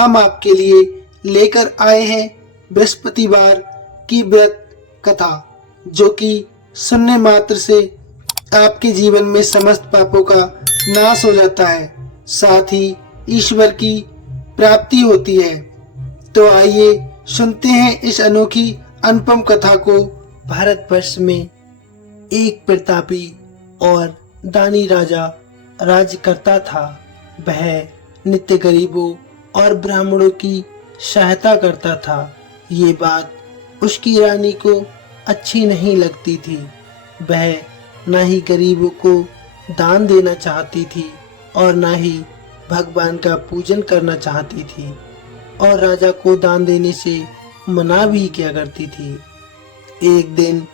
हम आपके लिए लेकर आए हैं बृहस्पतिवार की व्रत कथा, जो कि सुनने मात्र से आपके जीवन में समस्त पापों का नाश हो जाता है, साथ ही ईश्वर की प्राप्ति होती है। तो आइए सुनते हैं इस अनोखी अनुपम कथा को। भारतवर्ष में एक प्रतापी और दानी राजा राज करता था। वह नित्य गरीबों और ब्राह्मणों की सहायता करता था। ये बात उसकी रानी को अच्छी नहीं लगती थी। वह न ही गरीबों को दान देना चाहती थी और न ही भगवान का पूजन करना चाहती थी, और राजा को दान देने से मना भी किया करती थी। एक दिन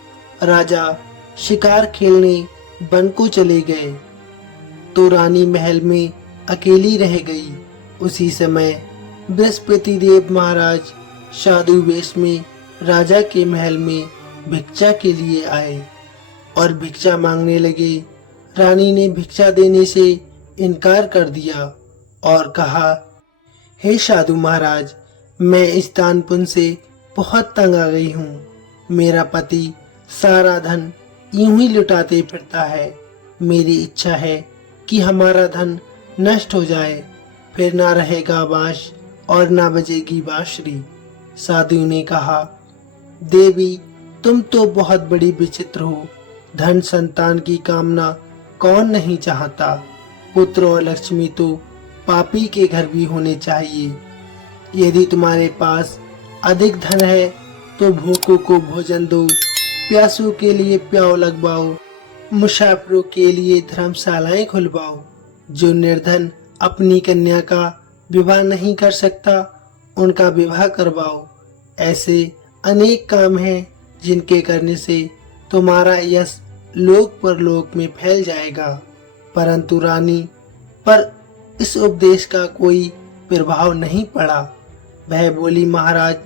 राजा शिकार खेलने वन को चले गए तो रानी महल में अकेली रह गई। उसी समय बृहस्पति देव महाराज साधु वेश में राजा के महल में भिक्षा के लिए आए और भिक्षा मांगने लगे। रानी ने भिक्षा देने से इनकार कर दिया और कहा, हे साधु महाराज, मैं इस दान पुण्य से बहुत तंग आ गई हूँ। मेरा पति सारा धन यूं ही लुटाते फिरता है। मेरी इच्छा है कि हमारा धन नष्ट हो जाए, फिर ना रहेगा बांस और ना बजेगी बांसुरी। साधु ने कहा, देवी, तुम तो बहुत बड़ी विचित्र हो। धन संतान की कामना कौन नहीं चाहता। पुत्र और लक्ष्मी तो पापी के घर भी होने चाहिए। यदि तुम्हारे पास अधिक धन है तो भूखों को भोजन दो, प्यासों के लिए प्याऊ लगवाओ, मुसाफिरों के लिए धर्मशालाएं खुलवाओ। जो निर्धन अपनी कन्या का विवाह नहीं कर सकता, उनका विवाह करवाओ। ऐसे अनेक काम हैं जिनके करने से तुम्हारा यश लोक परलोक में फैल जाएगा। परंतु रानी पर इस उपदेश का कोई प्रभाव नहीं पड़ा। वह बोली, महाराज,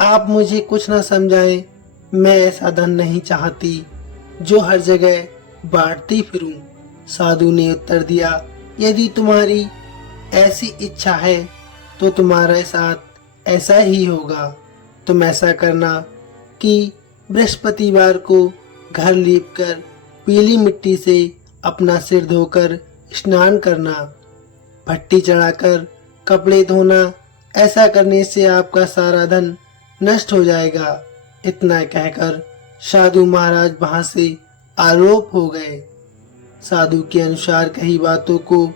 आप मुझे कुछ न समझाएं। मैं ऐसा धन नहीं चाहती जो हर जगह बांटती फिरूं। साधु ने उत्तर दिया, यदि तुम्हारी ऐसी इच्छा है तो तुम्हारे साथ ऐसा ही होगा। तुम ऐसा करना कि बृहस्पतिवार को घर लीपकर पीली मिट्टी से अपना सिर धोकर स्नान करना, भट्टी चढ़ाकर कपड़े धोना। ऐसा करने से आपका सारा धन नष्ट हो जाएगा। इतना कहकर साधु महाराज वहां से आरोप हो गए। साधु के अनुसार कही बातों को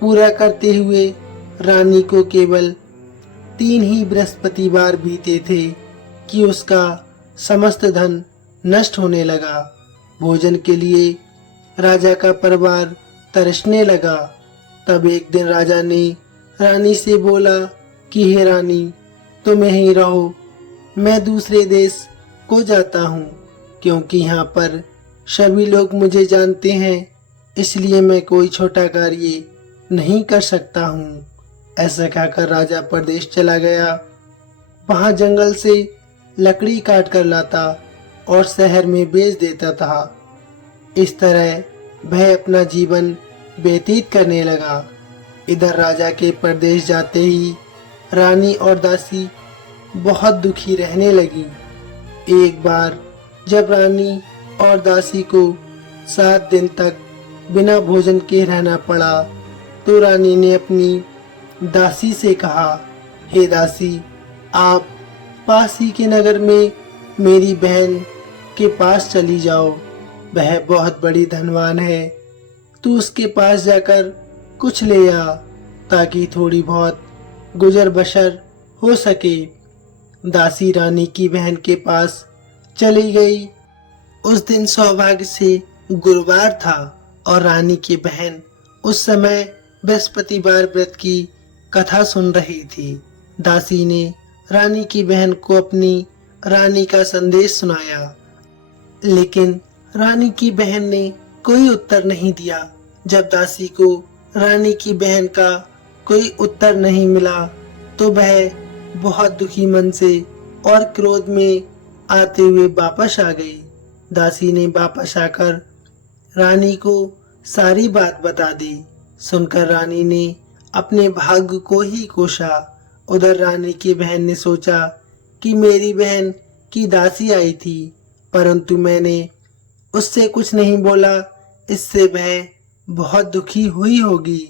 पूरा करते हुए रानी को केवल 3 ही बृहस्पतिवार बीते थे कि उसका समस्त धन नष्ट होने लगा। भोजन के लिए राजा का परिवार तरसने लगा। तब एक दिन राजा ने रानी से बोला कि हे रानी, तुम यहीं रहो, मैं दूसरे देश को जाता हूँ, क्योंकि यहाँ पर सभी लोग मुझे जानते हैं, इसलिए मैं कोई छोटा कार्य नहीं कर सकता हूँ। ऐसा कहकर राजा परदेश चला गया। वहाँ जंगल से लकड़ी काट कर लाता और शहर में बेच देता था। इस तरह वह अपना जीवन व्यतीत करने लगा। इधर राजा के परदेश जाते ही रानी और दासी बहुत दुखी रहने लगी। एक बार जब रानी और दासी को 7 दिन तक बिना भोजन के रहना पड़ा तो रानी ने अपनी दासी से कहा, हे दासी, आप पास ही के नगर में मेरी बहन के पास चली जाओ। वह बहुत बड़ी धनवान है। तू उसके पास जाकर कुछ ले आ, ताकि थोड़ी बहुत गुजर बसर हो सके। दासी रानी की बहन के पास चली गई। उस दिन सौभाग्य से गुरुवार था और रानी की बहन उस समय बृहस्पतिवार व्रत की कथा सुन रही थी। दासी ने रानी की बहन को अपनी रानी का संदेश सुनाया, लेकिन रानी की बहन ने कोई उत्तर नहीं दिया। जब दासी को रानी की बहन का कोई उत्तर नहीं मिला तो वह बहुत दुखी मन से और क्रोध में आते हुए वापस आ गई। दासी ने वापस आकर रानी को सारी बात बता दी। सुनकर रानी ने अपने भाग्य को ही कोसा उधर रानी की बहन ने सोचा कि मेरी बहन की दासी आई थी, परंतु मैंने उससे कुछ नहीं बोला, इससे वह बहुत दुखी हुई होगी।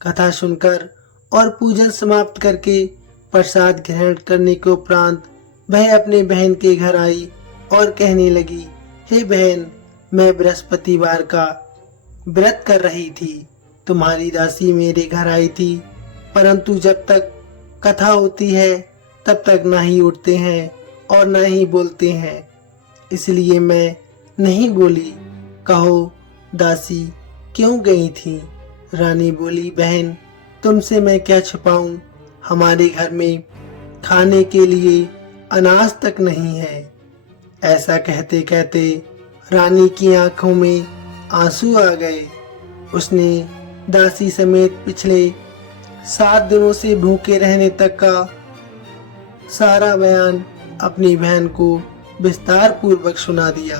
कथा सुनकर और पूजन समाप्त करके प्रसाद ग्रहण करने के उपरांत वह अपने बहन के घर आई और कहने लगी, हे बहन, मैं बृहस्पतिवार का व्रत कर रही थी। तुम्हारी दासी मेरे घर आई थी, परंतु जब तक कथा होती है तब तक ना ही उठते हैं और ना ही बोलते हैं, इसलिए मैं नहीं बोली। कहो दासी क्यों गई थी? रानी बोली, बहन तुमसे मैं क्या छुपाऊं, हमारे घर में खाने के लिए अनाज तक नहीं है। ऐसा कहते कहते रानी की आंखों में आंसू आ गए। उसने दासी समेत पिछले 7 दिनों से भूखे रहने तक का सारा बयान अपनी बहन को विस्तार पूर्वक सुना दिया।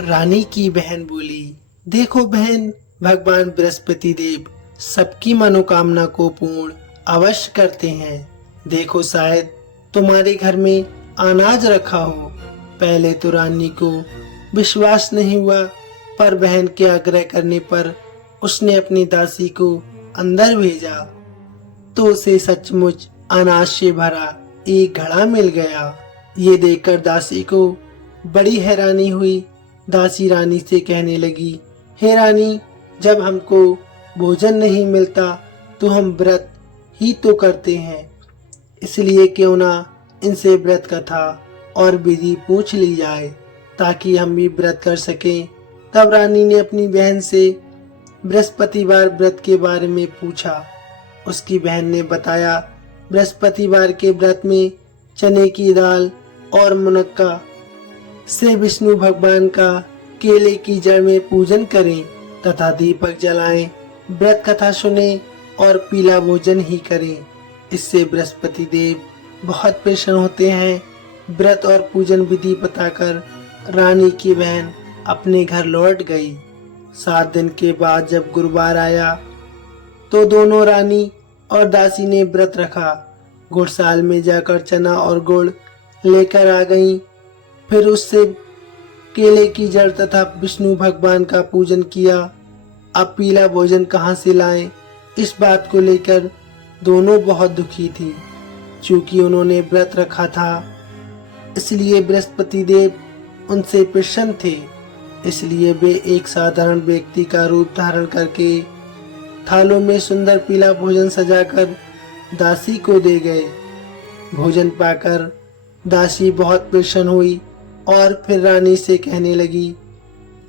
रानी की बहन बोली, देखो बहन, भगवान बृहस्पति देव सबकी मनोकामना को पूर्ण अवश्य करते हैं। देखो शायद तुम्हारे घर में अनाज रखा हो। पहले तो रानी को विश्वास नहीं हुआ, पर बहन के आग्रह करने पर उसने अपनी दासी को अंदर भेजा तो उसे सचमुच अनाज से भरा एक घड़ा मिल गया। ये देखकर दासी को बड़ी हैरानी हुई। दासी रानी से कहने लगी, हे रानी, जब हमको भोजन नहीं मिलता तो हम व्रत ही तो करते हैं, इसलिए क्यों ना इनसे व्रत कथा और विधि पूछ ली जाए ताकि हम भी व्रत कर सकें। तब रानी ने अपनी बहन से बृहस्पतिवार व्रत के बारे में पूछा। उसकी बहन ने बताया, बृहस्पतिवार के व्रत में चने की दाल और मुनक्का से विष्णु भगवान का केले की जड़ में पूजन करें तथा दीपक जलाएं, व्रत कथा सुने और पीला भोजन ही करें। इससे बृहस्पति देव बहुत प्रसन्न होते हैं। व्रत और पूजन विधि बताकर रानी की बहन अपने घर लौट गई। 7 दिन के बाद जब गुरुवार आया तो दोनों रानी और दासी ने व्रत रखा। गुड़साल में जाकर चना और गुड़ लेकर आ गईं। फिर उससे केले की जड़ तथा विष्णु भगवान का पूजन किया। अब पीला भोजन कहाँ से लाएं, इस बात को लेकर दोनों बहुत दुखी थी। चूंकि उन्होंने व्रत रखा था इसलिए बृहस्पति देव उनसे प्रसन्न थे, इसलिए वे एक साधारण व्यक्ति का रूप धारण करके थालों में सुंदर पीला भोजन सजाकर दासी को दे गए। भोजन पाकर दासी बहुत प्रसन्न हुई और फिर रानी से कहने लगी,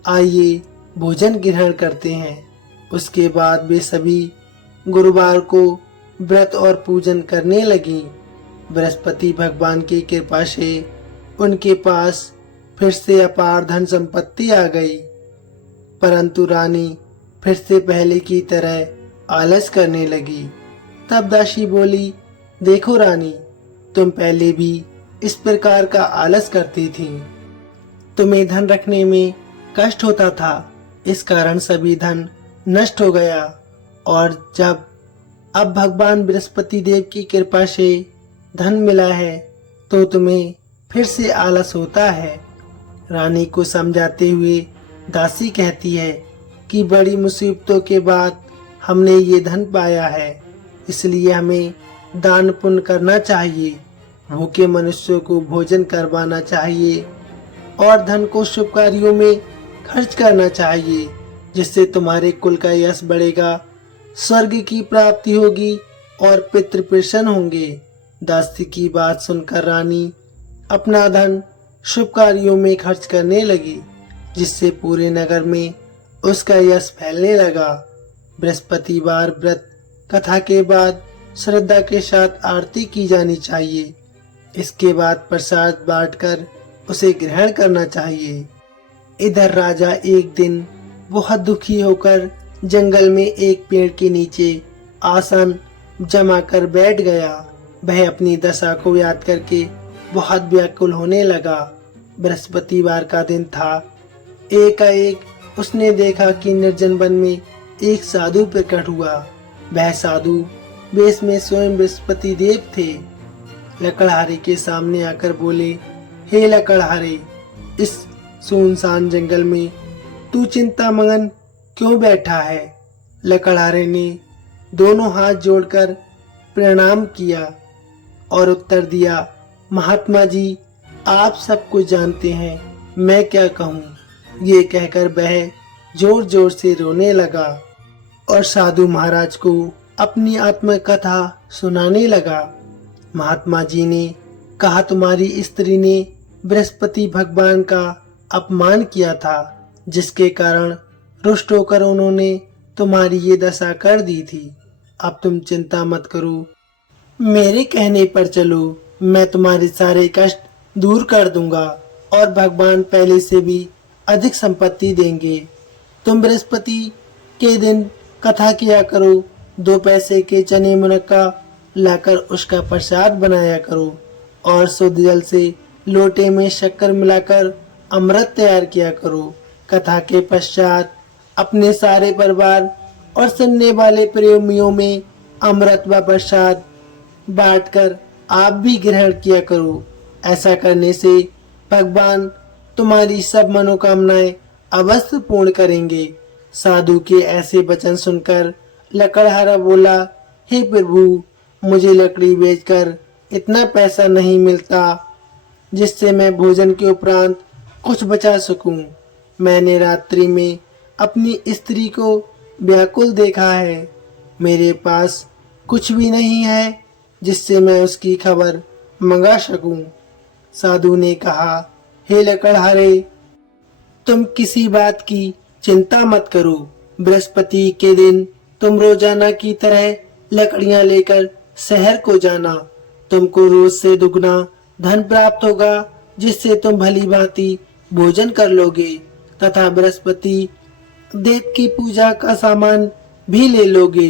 आइए भोजन ग्रहण करते हैं। उसके बाद वे सभी गुरुवार को व्रत और पूजन करने लगी। बृहस्पति भगवान की कृपा से उनके पास फिर से अपार धन संपत्ति आ गई, परंतु रानी फिर से पहले की तरह आलस करने लगी। तब दासी बोली, देखो रानी, तुम पहले भी इस प्रकार का आलस करती थी। तुम्हें धन रखने में कष्ट होता था, इस कारण सभी धन नष्ट हो गया, और जब अब भगवान बृहस्पति देव की कृपा से धन मिला है तो तुम्हें फिर से आलस होता है। रानी को समझाते हुए दासी कहती है कि बड़ी मुसीबतों के बाद हमने ये धन पाया है, इसलिए हमें दान पुण्य करना चाहिए, भूखे मनुष्यों को भोजन करवाना चाहिए और धन को शुभ कार्यों में खर्च करना चाहिए, जिससे तुम्हारे कुल का यश बढ़ेगा, स्वर्ग की प्राप्ति होगी और पितृ प्रसन्न होंगे। दासी की बात सुनकर रानी अपना धन शुभ कार्यों में खर्च करने लगी, जिससे पूरे नगर में उसका यश फैलने लगा। बृहस्पतिवार व्रत कथा के बाद श्रद्धा के साथ आरती की जानी चाहिए। इसके बाद प्रसाद बांटकर उसे ग्रहण करना चाहिए। इधर राजा एक दिन बहुत दुखी होकर जंगल में एक पेड़ के नीचे आसन जमा कर बैठ गया। वह अपनी दशा को याद करके बहुत व्याकुल होने लगा। बृहस्पतिवार का दिन था। एकाएक उसने देखा कि निर्जन वन में एक साधु प्रकट हुआ। वह साधु वेश में स्वयं बृहस्पति देव थे। लकड़हारे के सामने आकर बोले, हे लकड़हारे, इस सुनसान जंगल में तू चिंता मगन क्यों बैठा है? लकड़हारे ने दोनों हाथ जोड़कर प्रणाम किया और उत्तर दिया, महात्मा जी, आप सब कुछ जानते हैं, मैं क्या कहूँ। ये कहकर वह जोर जोर से रोने लगा और साधु महाराज को अपनी आत्मकथा सुनाने लगा। महात्मा जी ने कहा, तुम्हारी स्त्री ने बृहस्पति भगवान का अपमान किया था, जिसके कारण रुष्ट होकर उन्होंने तुम्हारी ये दशा कर दी थी। अब तुम चिंता मत करो, मेरे कहने पर चलो, मैं तुम्हारे सारे कष्ट दूर कर दूंगा और भगवान पहले से भी अधिक संपत्ति देंगे। तुम बृहस्पति के दिन कथा किया करो, 2 पैसे के चने मुनक्का लाकर उसका प्रसाद बनाया करो और शुद्ध जल से लोटे में शक्कर मिलाकर अमृत तैयार किया करो। कथा के पश्चात अपने सारे परिवार और सुनने वाले प्रेमियों में अमृत व प्रसाद बांटकर आप भी ग्रहण किया करो। ऐसा करने से भगवान तुम्हारी सब मनोकामनाएं अवश्य पूर्ण करेंगे। साधु के ऐसे वचन सुनकर लकड़हारा बोला, हे प्रभु, मुझे लकड़ी बेचकर इतना पैसा नहीं मिलता जिससे मैं भोजन के उपरांत कुछ बचा सकूं। मैंने रात्रि में अपनी स्त्री को व्याकुल देखा है। मेरे पास कुछ भी नहीं है जिससे मैं उसकी खबर मंगा सकूं। साधु ने कहा, हे लकड़हारे, तुम किसी बात की चिंता मत करो। बृहस्पति के दिन तुम रोजाना की तरह लकड़ियां लेकर शहर को जाना। तुमको रोज से दुगना धन प्राप्त होगा, जिससे तुम भली भांति भोजन कर लोगे तथा बृहस्पति देव की पूजा का सामान भी ले लोगे।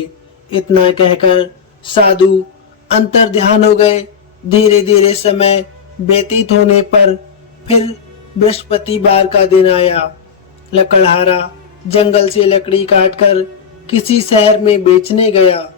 इतना कहकर साधु अंतर ध्यान हो गए। धीरे धीरे समय व्यतीत होने पर फिर बृहस्पतिवार का दिन आया। लकड़हारा जंगल से लकड़ी काटकर किसी शहर में बेचने गया।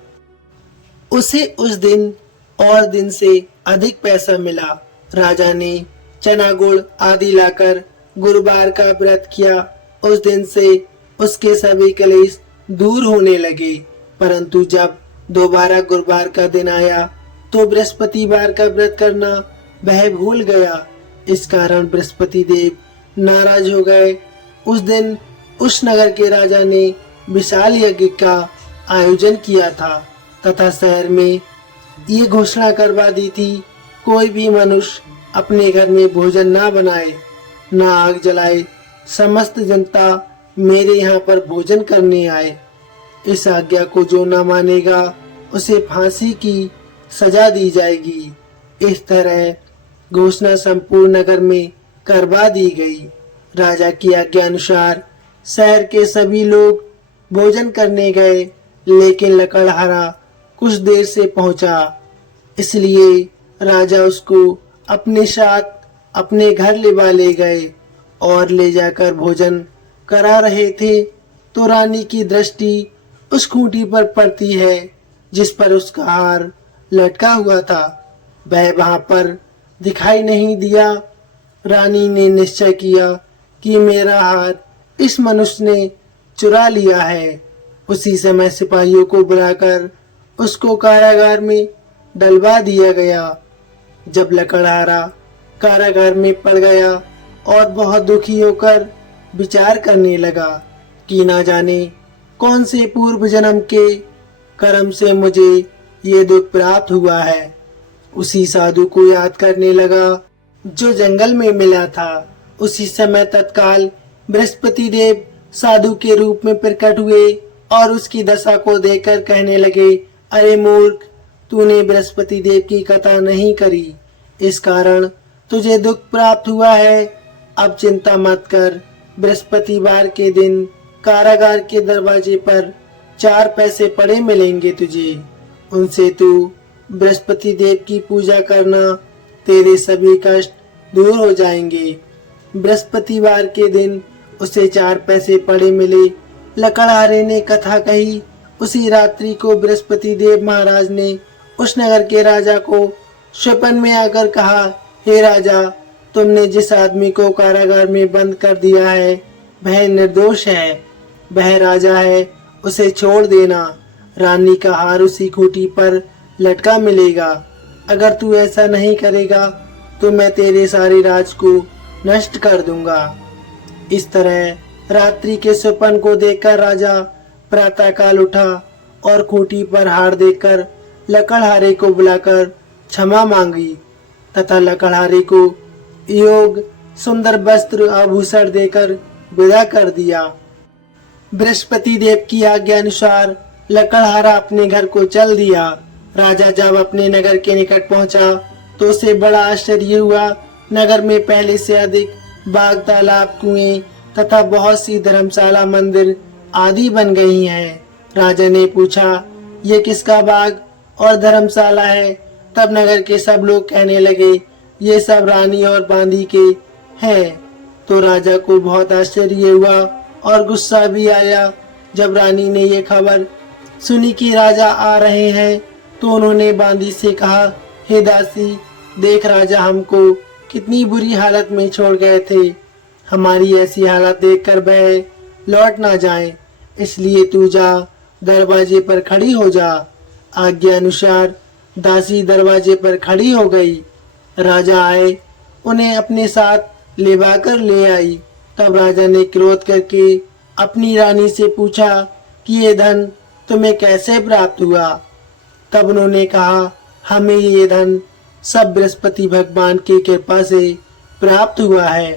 उसे उस दिन और दिन से अधिक पैसा मिला। राजा ने चना गुड़ आदि लाकर गुरुवार का व्रत किया। उस दिन से उसके सभी कलेश दूर होने लगे। परंतु जब दोबारा गुरुवार का दिन आया तो बृहस्पतिवार का व्रत करना वह भूल गया। इस कारण बृहस्पति देव नाराज हो गए। उस दिन उस नगर के राजा ने विशाल यज्ञ का आयोजन किया था तथा शहर में ये घोषणा करवा दी थी, कोई भी मनुष्य अपने घर में भोजन ना बनाए, ना आग जलाए। समस्त जनता मेरे यहाँ पर भोजन करने आए। इस आज्ञा को जो न मानेगा उसे फांसी की सजा दी जाएगी। इस तरह घोषणा संपूर्ण नगर में करवा दी गई। राजा की आज्ञा अनुसार शहर के सभी लोग भोजन करने गए, लेकिन लकड़हारा कुछ देर से पहुंचा। इसलिए राजा उसको अपने साथ अपने घर ले गए और ले जाकर भोजन करा रहे थे तो रानी की दृष्टि उस खूंटी पर पड़ती है जिस पर उसका हार लटका हुआ था। वह वहां पर दिखाई नहीं दिया। रानी ने निश्चय किया कि मेरा हार इस मनुष्य ने चुरा लिया है। उसी समय सिपाहियों को बुलाकर उसको कारागार में डलवा दिया गया। जब लकड़हारा कारागार में पड़ गया और बहुत दुखी होकर विचार करने लगा कि ना जाने कौन से पूर्व जन्म के कर्म से मुझे ये दुख प्राप्त हुआ है। उसी साधु को याद करने लगा जो जंगल में मिला था। उसी समय तत्काल बृहस्पति देव साधु के रूप में प्रकट हुए और उसकी दशा को देखकर कहने लगे, अरे मूर्ख, तूने बृहस्पति देव की कथा नहीं करी, इस कारण तुझे दुख प्राप्त हुआ है। अब चिंता मत कर। बृहस्पतिवार के दिन कारागार के दरवाजे पर 4 पैसे पड़े मिलेंगे तुझे। उनसे तू बृहस्पति देव की पूजा करना, तेरे सभी कष्ट दूर हो जाएंगे। बृहस्पतिवार के दिन उसे 4 पैसे पड़े मिले। लकड़हारे ने कथा कही। उसी रात्रि को बृहस्पति देव महाराज ने उस नगर के राजा को स्वप्न में आकर कहा, हे राजा, तुमने जिस आदमी को कारागार में बंद कर दिया है वह निर्दोष है, वह राजा है, उसे छोड़ देना। रानी का हार उसी खूंटी पर लटका मिलेगा। अगर तू ऐसा नहीं करेगा तो मैं तेरे सारे राज को नष्ट कर दूंगा। इस तरह रात्रि के स्वप्न को देखकर राजा प्रातःकाल उठा और खूंटी पर हार देखकर लकड़हारे को बुलाकर क्षमा मांगी तथा लकड़हारे को योग सुंदर वस्त्र आभूषण देकर विदा कर दिया। बृहस्पति देव की आज्ञा अनुसार लकड़हारा अपने घर को चल दिया। राजा जब अपने नगर के निकट पहुंचा तो उसे बड़ा आश्चर्य हुआ। नगर में पहले से अधिक बाग, तालाब, कुएं तथा बहुत सी धर्मशाला, मंदिर आदि बन गई हैं। राजा ने पूछा, ये किसका बाग और धर्मशाला है? तब नगर के सब लोग कहने लगे, ये सब रानी और बांदी के हैं। तो राजा को बहुत आश्चर्य हुआ और गुस्सा भी आया। जब रानी ने ये खबर सुनी कि राजा आ रहे हैं तो उन्होंने बांदी से कहा, हे दासी, देख राजा हमको कितनी बुरी हालत में छोड़ गए थे। हमारी ऐसी हालत देखकर वह लौट ना जाए, इसलिए तू जा, दरवाजे पर खड़ी हो जा। आज्ञा अनुसार दासी दरवाजे पर खड़ी हो गई। राजा आए, उन्हें अपने साथ लेवाकर ले आई। तब राजा ने क्रोध करके अपनी रानी से पूछा कि ये धन तुम्हें कैसे प्राप्त हुआ? तब उन्होंने कहा, हमें ये धन सब बृहस्पति भगवान की कृपा से प्राप्त हुआ है।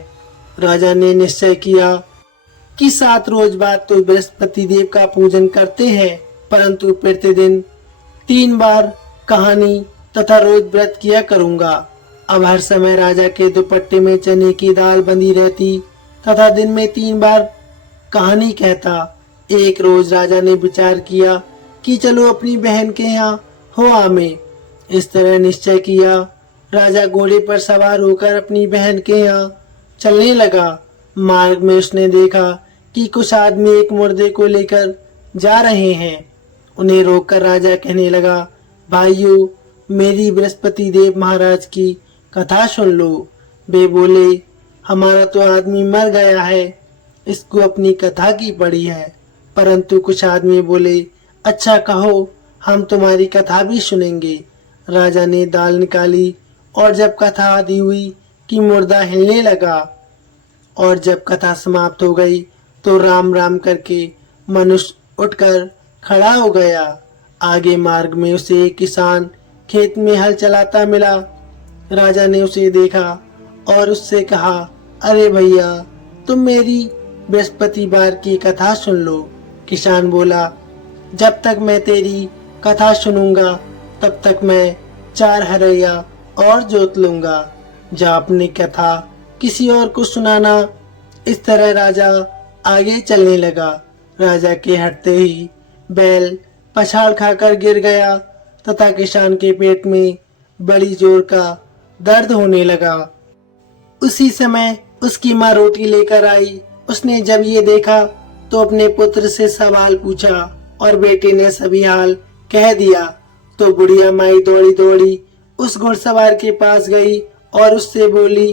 राजा ने निश्चय किया कि 7 रोज बाद तो बृहस्पति देव का पूजन करते हैं, परंतु प्रतिदिन 3 बार कहानी तथा रोज व्रत किया करूंगा। अब हर समय राजा के दुपट्टे में चने की दाल बंधी रहती तथा दिन में 3 बार कहानी कहता। एक रोज राजा ने विचार किया कि चलो अपनी बहन के यहाँ हो आमे। इस तरह निश्चय किया। राजा घोड़े पर सवार होकर अपनी बहन के यहाँ चलने लगा। मार्ग में उसने देखा कि कुछ आदमी एक मुर्दे को लेकर जा रहे हैं। उन्हें रोककर राजा कहने लगा, भाइयों, मेरी बृहस्पति देव महाराज की कथा सुन लो। वे बोले, हमारा तो आदमी मर गया है, इसको अपनी कथा की पड़ी है। परंतु कुछ आदमी बोले, अच्छा कहो, हम तुम्हारी कथा भी सुनेंगे। राजा ने दाल निकाली और जब कथा आदि हुई कि मुर्दा हिलने लगा और जब कथा समाप्त हो गई तो राम राम करके मनुष्य उठकर खड़ा हो गया। आगे मार्ग में उसे एक किसान खेत में हल चलाता मिला। राजा ने उसे देखा और उससे कहा, अरे भैया, तुम मेरी बृहस्पतिवार की कथा सुन लो। किसान बोला, जब तक मैं तेरी कथा सुनूंगा तब तक मैं 4 हरैया और जोत लूंगा। जा अपनी कथा किसी और को सुनाना। इस तरह राजा आगे चलने लगा। राजा के हटते ही बैल पछाड़ खाकर गिर गया तथा किसान के पेट में बड़ी जोर का दर्द होने लगा। उसी समय उसकी माँ रोटी लेकर आई। उसने जब ये देखा तो अपने पुत्र से सवाल पूछा और बेटे ने सभी हाल कह दिया। तो बुढ़िया माई दौड़ी दौड़ी उस घुड़सवार के पास गई और उससे बोली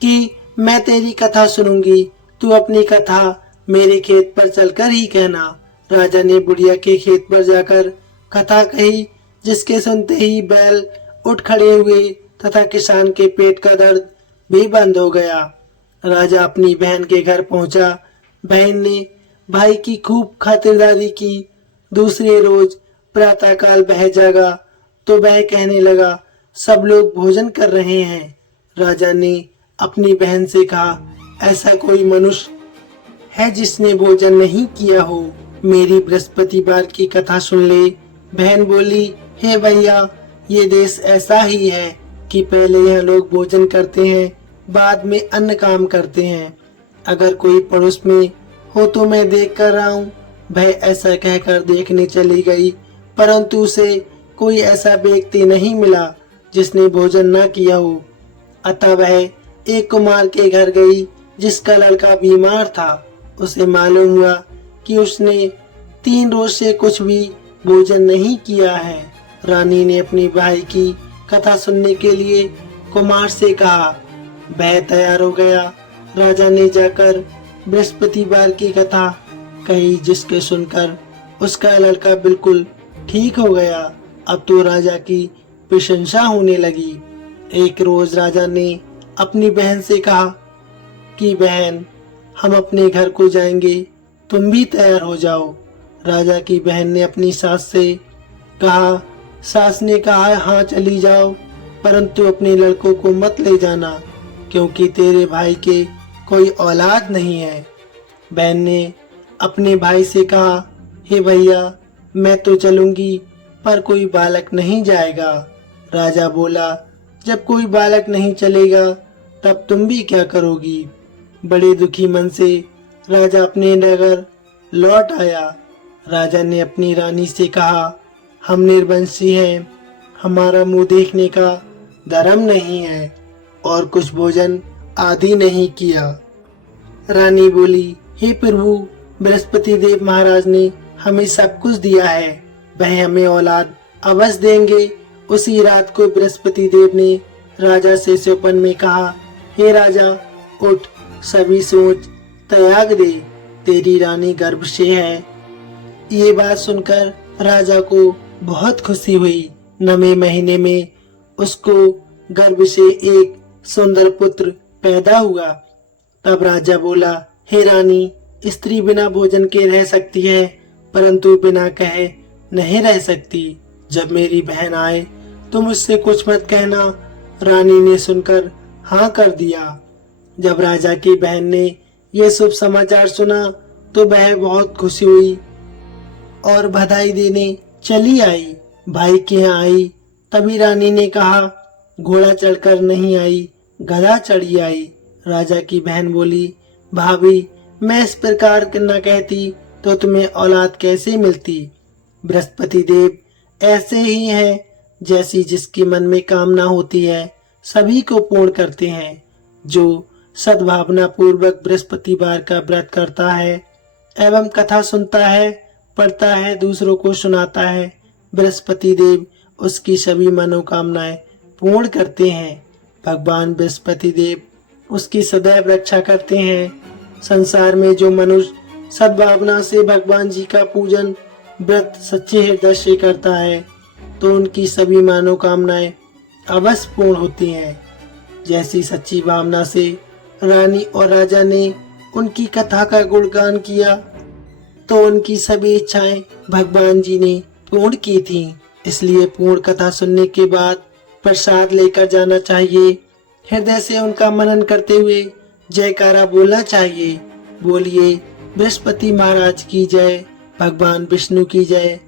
कि मैं तेरी कथा सुनूंगी, तू अपनी कथा मेरे खेत पर चलकर ही कहना। राजा ने बुढ़िया के खेत पर जाकर कथा कही, जिसके सुनते ही बैल उठ खड़े हुए तथा किसान के पेट का दर्द भी बंद हो गया। राजा अपनी बहन के घर पहुंचा। बहन ने भाई की खूब खातिरदारी की। दूसरे रोज प्रातःकाल वह जागा तो वह कहने लगा, सब लोग भोजन कर रहे हैं। राजा ने अपनी बहन से कहा, ऐसा कोई मनुष्य है जिसने भोजन नहीं किया हो? मेरी बृहस्पतिवार की कथा सुन ले। बहन बोली, हे भैया, ये देश ऐसा ही है कि पहले यह लोग भोजन करते हैं, बाद में अन्य काम करते हैं। अगर कोई पड़ोस में हो तो मैं देख कर आऊं। वह ऐसा कहकर देखने चली गई, परंतु उसे कोई ऐसा व्यक्ति नहीं मिला जिसने भोजन न किया हो। अतः वह एक कुमार के घर गई जिसका लड़का बीमार था। उसे मालूम हुआ कि उसने 3 रोज से कुछ भी भोजन नहीं किया है। रानी ने अपनी भाई की कथा सुनने के लिए कुमार से कहा। वह तैयार हो गया। राजा ने जाकर बृहस्पतिवार की कथा कही, जिसके सुनकर उसका लड़का बिल्कुल ठीक हो गया। अब तो राजा की प्रशंसा होने लगी। एक रोज राजा ने अपनी बहन से कहा कि बहन, हम अपने घर को जाएंगे, तुम भी तैयार हो जाओ। राजा की बहन ने अपनी सास से कहा। सास ने कहा, हाँ चली जाओ, परंतु अपने लड़कों को मत ले जाना, क्योंकि तेरे भाई के कोई औलाद नहीं है। बहन ने अपने भाई से कहा, हे भैया, मैं तो चलूंगी, पर कोई बालक नहीं जाएगा। राजा बोला, जब कोई बालक नहीं चलेगा तब तुम भी क्या करोगी। बड़े दुखी मन से राजा अपने नगर लौट आया। राजा ने अपनी रानी से कहा, हम निर्वंशी हैं, हमारा मुंह देखने का धर्म नहीं है और कुछ भोजन आदि नहीं किया। रानी बोली, हे प्रभु, बृहस्पति देव महाराज ने हमें सब कुछ दिया है, वह हमें औलाद अवश्य देंगे। उसी रात को बृहस्पति देव ने राजा से स्वप्न में कहा, हे राजा, उठ, सभी सोच त्याग दे, तेरी रानी गर्भ से है। ये बात सुनकर राजा को बहुत खुशी हुई। 9वें महीने में उसको गर्भ से एक सुंदर पुत्र पैदा हुआ। तब राजा बोला, हे रानी, स्त्री बिना भोजन के रह सकती है, परंतु बिना कहे नहीं रह सकती। जब मेरी बहन आए तो मुझसे कुछ मत कहना। रानी ने सुनकर हाँ कर दिया। जब राजा की बहन ने यह शुभ समाचार सुना तो वह बहुत खुशी हुई और बधाई देने चली आई। भाई के यहाँ आई, तभी रानी ने कहा, घोड़ा चढ़कर नहीं आई, गधा चढ़ी आई। राजा की बहन बोली, भाभी, मैं इस प्रकार न कहती तो तुम्हें औलाद कैसे मिलती। बृहस्पति देव ऐसे ही हैं, जैसी जिसके मन में कामना होती है सभी को पूर्ण करते हैं। जो सद्भावना पूर्वक बृहस्पतिवार का व्रत करता है एवं कथा सुनता है, पढ़ता है, दूसरों को सुनाता है, बृहस्पति देव उसकी सभी मनोकामनाएं पूर्ण करते हैं। भगवान बृहस्पति देव उसकी सदैव रक्षा करते हैं। संसार में जो मनुष्य सद्भावना से भगवान जी का पूजन व्रत सच्चे हृदय से करता है तो उनकी सभी मनोकामनाएं अवश्य पूर्ण होती हैं। जैसी सच्ची भावना से रानी और राजा ने उनकी कथा का गुणगान किया तो उनकी सभी इच्छाएं भगवान जी ने पूर्ण की थीं। इसलिए पूर्ण कथा सुनने के बाद प्रसाद लेकर जाना चाहिए। हृदय से उनका मनन करते हुए जयकारा बोलना चाहिए। बोलिए, बृहस्पति महाराज की जय, भगवान विष्णु की जय,